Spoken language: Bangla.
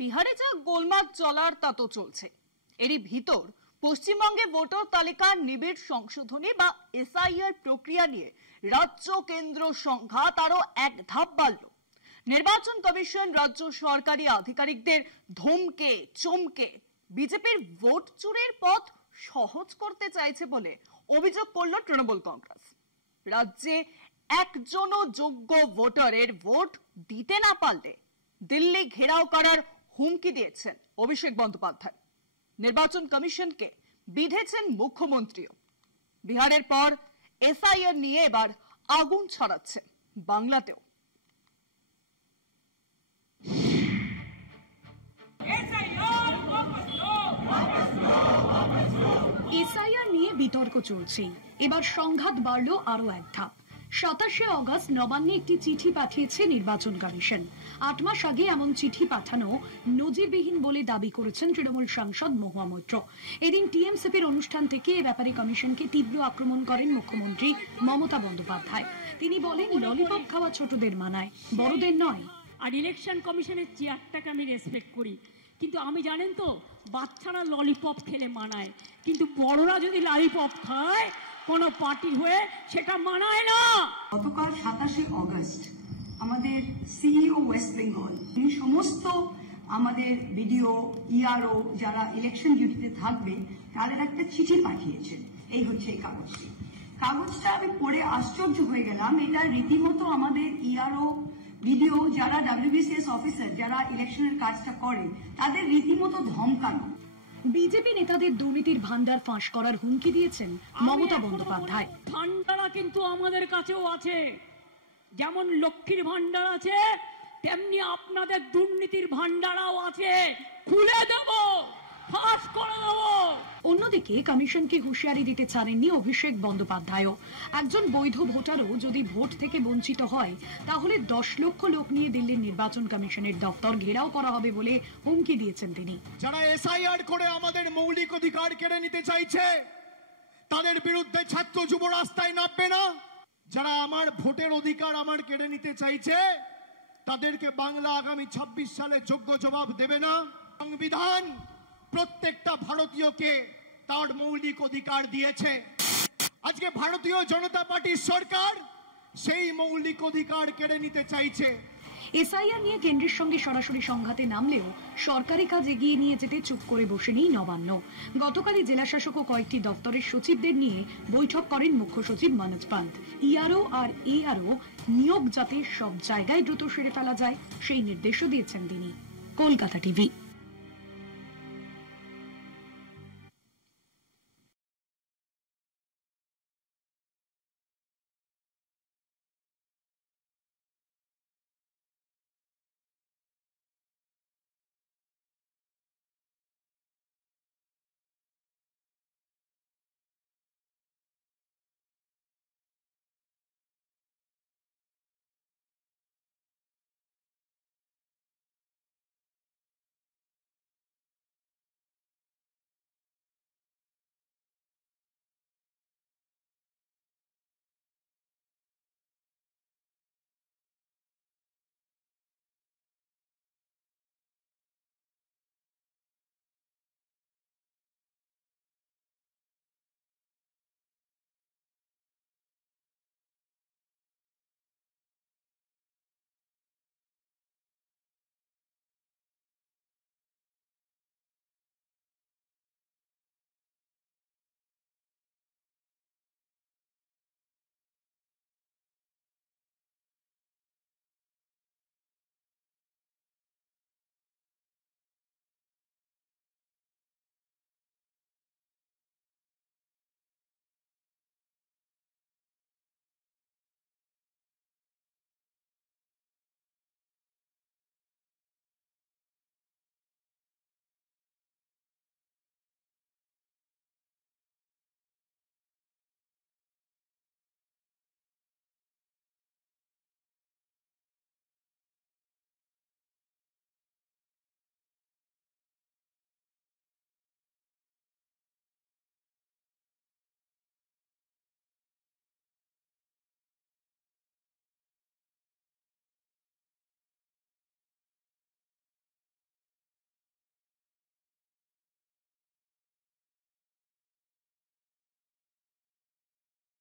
বিহারে যা গোলমাল চলার তা তো চলছে, এরই ভিতর পশ্চিমবঙ্গে ভোটার তালিকা নিবিড় সংশোধনী বা এসআইআর প্রক্রিয়া নিয়ে রাজ্য কেন্দ্র সংঘাত আরো এক ধাপ বাড়ল। নির্বাচন কমিশন রাজ্য সরকারি আধিকারিকদের ধমকে চমকে বিজেপির ভোট চুরির পথ সহজ করতে চাইছে বলে অভিযোগ করল তৃণমূল কংগ্রেস। রাজ্যে একজনও যোগ্য ভোটারের ভোট দিতে না পারলে দিল্লি ঘেরাও করার হুমকি দিয়েছেন অভিষেক বন্দ্যোপাধ্যায়। নির্বাচন কমিশনকে বিধেছেন মুখ্যমন্ত্রীও। বিহারের পর এসআইআর নিয়ে এবার আগুন ছড়াচ্ছে বাংলাতেও। এসআইআর নিয়ে বিতর্ক চলছে, এবার সংঘাত বাড়ল আরো এক ধাপ। 27 অগস্ট নবান্নে একটি চিঠি পাঠিয়েছে নির্বাচন কমিশন। 8 মাস আগে এমন চিঠি পাঠানো নজিরবিহীন বলে দাবি করেছেন তৃণমূল সাংসদ মহুয়া মৈত্র। এদিন টিএমসিপির অনুষ্ঠান থেকে এ ব্যাপারে কমিশনকে তীব্র আক্রমণ করেন মুখ্যমন্ত্রী মমতা বন্দ্যোপাধ্যায়। তিনি বলেন, ললিপপ খাওয়া ছোটদের মানায়, বড়দের নয়। আর ইলেকশন কমিশনের চেয়ারটাকে আমি রেসপেক্ট করি, কিন্তু আমি জানেন তো বাচ্চারা ললিপপ খেলে মানায়, কিন্তু বড়রা যদি ললিপপ খায় কোনো পার্টি হয়ে সেটা মানায় না। গতকাল 27 অগস্ট আমাদের সিইও ওয়েস্ট বেঙ্গল তিনি সমস্ত আমাদের বিডিও ইআরও যারা ইলেকশন ডিউটিতে থাকবে তাদের একটা চিঠি পাঠিয়েছেন। এই হচ্ছে এই কাগজটা আমি পড়ে আশ্চর্য হয়ে গেলাম। এটা রীতিমতো আমাদের ইআরও বিডিও যারা ডব্লিউবিসিএস অফিসার যারা ইলেকশনের কাজটা করে তাদের রীতিমতো ধমকানো। বিজেপি নেতাদের দুর্নীতির ভান্ডার ফাঁস করার হুমকি দিয়েছেন মমতা বন্দ্যোপাধ্যায়। ভান্ডারা কিন্তু আমাদের কাছেও আছে, যেমন লক্ষ্মীর ভান্ডার আছে তেমনি আপনাদের দুর্নীতির ভান্ডারাও আছে, খুলে দেব, ফাঁস করে দেব। অন্যদিকে কমিশনকে হুঁশিয়ারি দিতে ছাড়েননি অভিষেক বন্দ্যোপাধ্যায়ও। একজন বৈধ ভোটারও যদি ভোট থেকে বঞ্চিত হয় তাহলে 10 লক্ষ লোক নিয়ে দিল্লির নির্বাচন কমিশনের দপ্তর ঘেরাও করা হবে বলে হুমকি দিয়েছেন তিনি। যারা এসআইআর করে আমাদের মৌলিক অধিকার কেড়ে নিতে চাইছে তাদের বিরুদ্ধে ছাত্র যুব রাস্তায় নামবে না। যারা আমার ভোটের অধিকার আমার কেড়ে নিতে চাইছে তাদেরকে বাংলা আগামী 26 সালে যোগ্য জবাব দেবে না। সংবিধান প্রত্যেকটা ভারতীয়কে তার মৌলিক অধিকার দিয়েছে। আজকে ভারতীয় জনতা পার্টির সরকার সেই মৌলিক অধিকার কেড়ে নিতে চাইছে। এসআইআর নিয়ে কেন্দ্রের সঙ্গে সরাসরি সংঘাতে নামলেও সরকারি কাজ এগিয়ে নিয়ে যেতে চুপ করে বসেনি নবান্ন। গতকালই জেলাশাসক ও কয়েকটি দপ্তরের সচিবদের নিয়ে বৈঠক করেন মুখ্য সচিব মনোজ পান্ত। ইআরও আর এআরও নিয়োগ যাতে সব জায়গায় দ্রুত সেরে ফেলা যায় সেই নির্দেশও দিয়েছেন তিনি। কলকাতা টিভি।